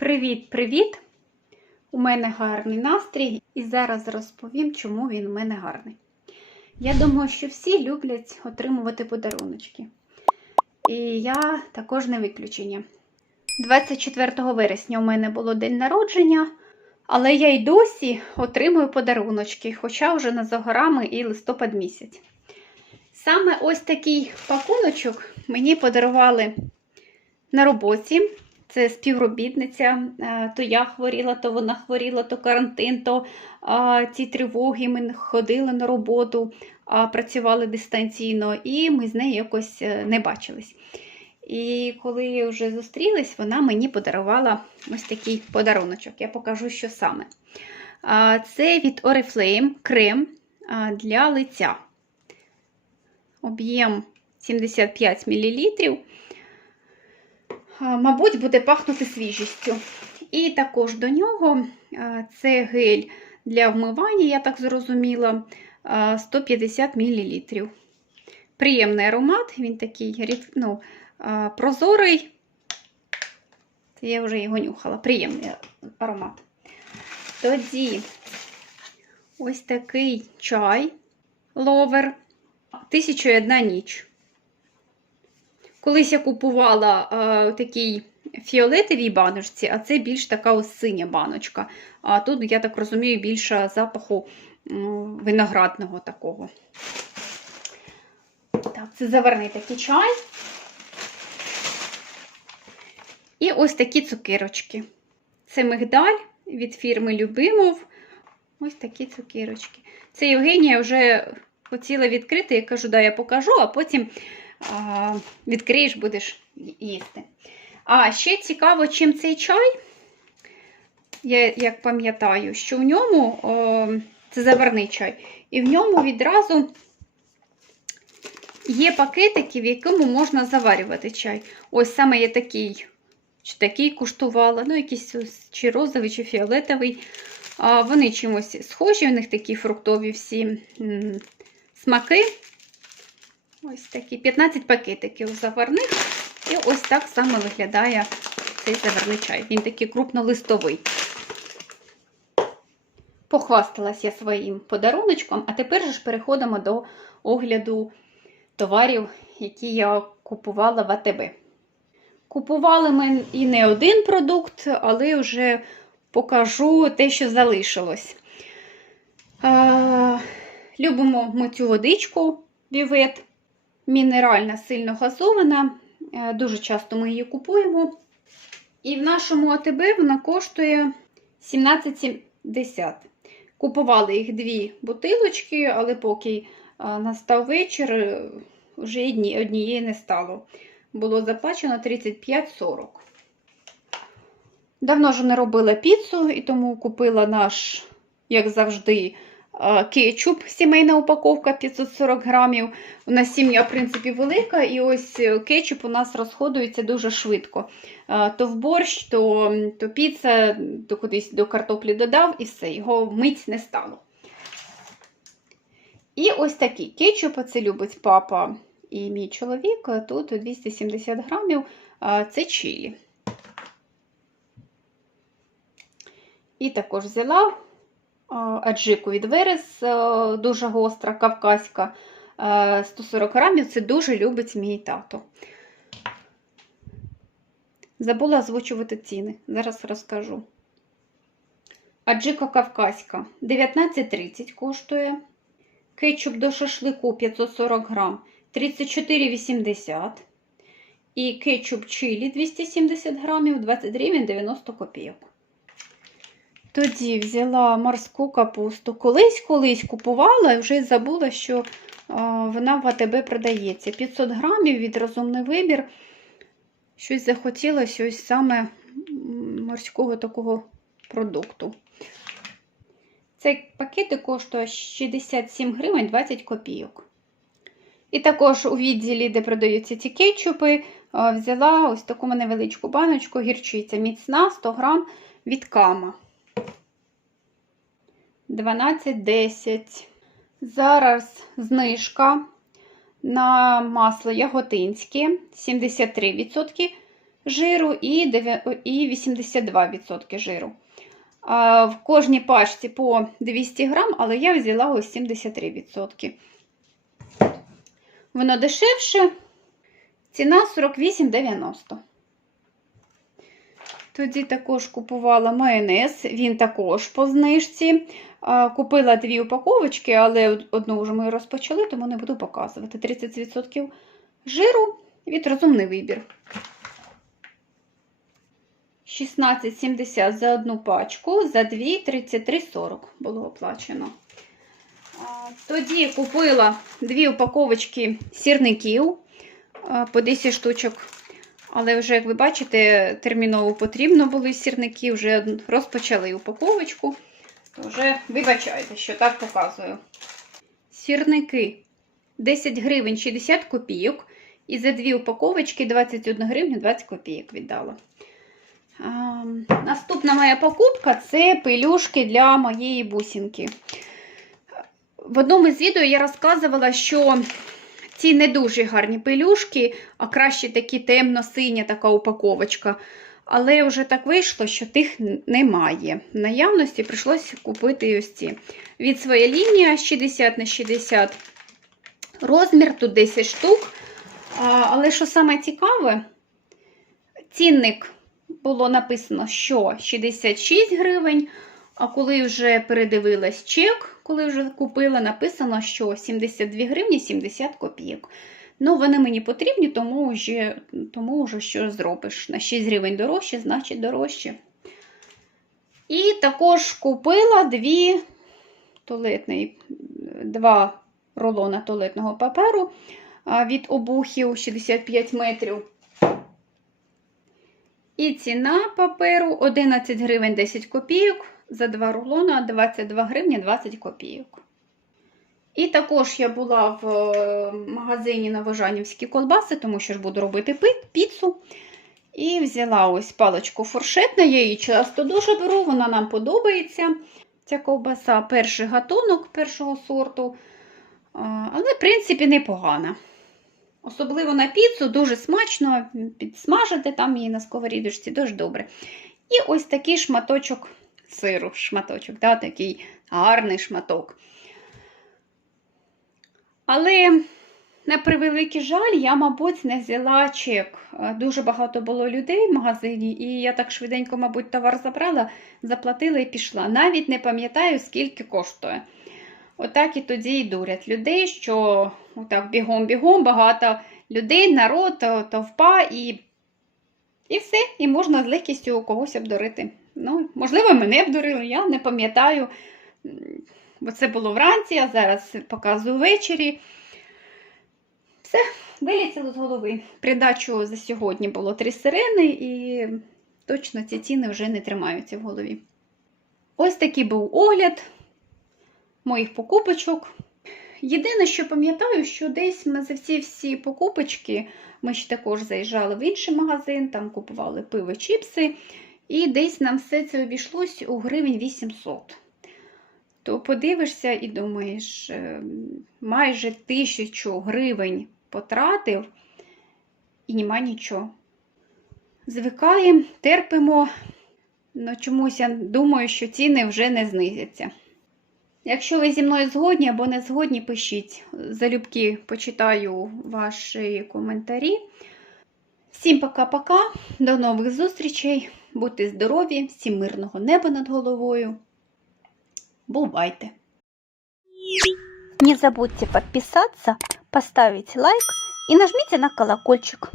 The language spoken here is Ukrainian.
Привіт-привіт! У мене гарний настрій, і зараз розповім, чому він у мене гарний. Я думаю, що всі люблять отримувати подаруночки. І я також не виключення. 24 вересня у мене було день народження, але я й досі отримую подаруночки, хоча вже не за горами і листопад місяць. Саме ось такий пакуночок мені подарували на роботі. Це співробітниця, е, то я хворіла, то вона хворіла, то карантин, то ці тривоги. Ми ходили на роботу, працювали дистанційно, і ми з нею якось е, не бачились. І коли вже зустрілись, вона мені подарувала ось такий подаруночок. Я покажу, що саме. Це від Oriflame крем для лиця. Об'єм 75 мл. Мабуть, буде пахнути свіжістю. І також до нього це гель для вмивання, я так зрозуміла, 150 мл. Приємний аромат, він такий ну, прозорий. Я вже його нюхала. Приємний аромат. Тоді ось такий чай ловер. 1001 ніч. Колись я купувала е, такій фіолетовій баночці, а це більш така ось синя баночка. А тут, я так розумію, більше запаху виноградного такого. Так, це заварний такий чай. І ось такі цукерочки. Це мигдаль від фірми Любимов. Ось такі цукерочки. Це Євгенія вже хотіла відкрити, я кажу, да, я покажу, а потім а, відкриєш, будеш їсти. А ще цікаво, чим цей чай, я як пам'ятаю, що в ньому о, це заварний чай, і в ньому відразу є пакетики, в якому можна заварювати чай. Ось саме я такий, чи такий куштувала, ну, якийсь чи розовий, чи фіолетовий. А, Вони чимось схожі, у них такі фруктові всі смаки. Ось такі 15 пакетиків заварних. І ось так само виглядає цей заварний чай. Він такий крупнолистовий. Похвасталась я своїм подаруночком, а тепер ж переходимо до огляду товарів, які я купувала в АТБ. Купували ми і не один продукт, але вже покажу те, що залишилось. Любимо ми цю водичку вівет. Мінеральна, сильно газована. Е, дуже часто ми її купуємо. І в нашому АТБ вона коштує 17,70. Купували їх дві бутилочки, але поки е, настав вечір, е, вже однієї не стало. Було заплачено 35,40. Давно ж не робила піцу, і тому купила наш, як завжди, кетчуп, сімейна упаковка 540 грамів. У нас сім'я, в принципі, велика, і ось кетчуп у нас розходується дуже швидко. То в борщ, то то піца, то кудись до картоплі додав, і все, його мить не стало. І ось такий кетчуп, це любить папа і мій чоловік. Тут 270 грамів це чилі. І також взяла аджику від Верес, дуже гостра, кавказька. 140 грамів це дуже любить мій тато. Забула озвучувати ціни, зараз розкажу. Аджика кавказька 19,30 коштує. Кетчуп до шашлику 540 грам 34,80. І кетчуп чилі 270 грамів 20 гривень 90 копійок. Тоді взяла морську капусту. Колись-колись купувала і вже забула, що вона в АТБ продається. 500 грамів від розумний вибір. Щось захотілося ось саме морського такого продукту. Цей пакет коштує 67 гривень 20 копійок. І також у відділі, де продаються ці кетчупи, взяла ось таку невеличку баночку гірчиця міцна 100 грам від кама. 12,10. Зараз знижка на масло яготинське 73%. жиру і 82% жиру. В кожній пачці по 200 грам, але я взяла ось 73%. Воно дешевше, ціна 48,90. Тоді також купувала майонез, він також по знижці. Купила дві упаковочки, але одну вже ми розпочали, тому не буду показувати. 30% жиру від розумний вибір. 16,70 за одну пачку, за дві 33,40 було оплачено. Тоді купила дві упаковочки сірників по 10 штучок. Але вже, як ви бачите, терміново потрібно були сірники, вже розпочали упаковочку. То вже вибачайте, що так показую. Сірники 10 гривень 60 копійок. І за дві упаковочки 21 гривню 20 копійок віддала. А, наступна моя покупка це пелюшки для моєї бусинки. В одному з відео я розказувала, що ці не дуже гарні пелюшки, а краще такі темно-синя така упаковочка. Але вже так вийшло, що тих немає. В наявності прийшлося купити ось ці. Від своєї лінії 60 на 60 розмір, тут 10 штук. Але що саме цікаве, цінник було написано, що 66 гривень, а коли вже передивилась чек, коли вже купила, написано, що 72 гривні 70 копійок. Ну, вони мені потрібні, тому вже, тому вже що зробиш. На 6 гривень дорожче, значить дорожче. І також купила дві туалетні, два рулона туалетного паперу від обухів 65 метрів. І ціна паперу 11 гривень 10 копійок, за два рулона 22 гривні 20 копійок. І також я була в е, магазині Новожанівські колбаси, тому що ж буду робити піцу. І взяла ось паличку фуршетна, я її часто дуже беру, вона нам подобається. Ця ковбаса перший гатунок першого сорту, але, в принципі, непогана. Особливо на піцу, дуже смачно підсмажити там її на сковорідочці, дуже добре. І ось такий шматочок сиру, шматочок, да, такий гарний шматок. Але, на превеликий жаль, я, мабуть, не взяла чек. Е, Дуже багато було людей в магазині, і я так швиденько, мабуть, товар забрала, заплатила і пішла. Навіть не пам'ятаю, скільки коштує. Отак і тоді і дурять людей, що отак бігом-бігом, багато людей, народ, товпа і, і все, і можна з легкістю когось обдурити. Ну, можливо, мене обдурили, я не пам'ятаю, бо це було вранці, а зараз показую ввечері. Все, вилетіло з голови. Придачу за сьогодні було три сирени, і точно ці ціни вже не тримаються в голові. Ось такий був огляд моїх покупочок. Єдине, що пам'ятаю, що десь ми за всі всі покупочки, ми ще також заїжджали в інший магазин, там купували пиво, чіпси, і десь нам все це обійшлось у гривень 800. То подивишся і думаєш, е, майже тисячу гривень потратив і нема нічого. Звикаємо, терпимо, але чомусь я думаю, що ціни вже не знизяться. Якщо ви зі мною згодні або не згодні, пишіть. Залюбки почитаю ваші коментарі. Всім пока-пока, до нових зустрічей, будьте здорові, всім мирного неба над головою. Бувайте! Не забудьте подписаться, поставить лайк и нажмите на колокольчик.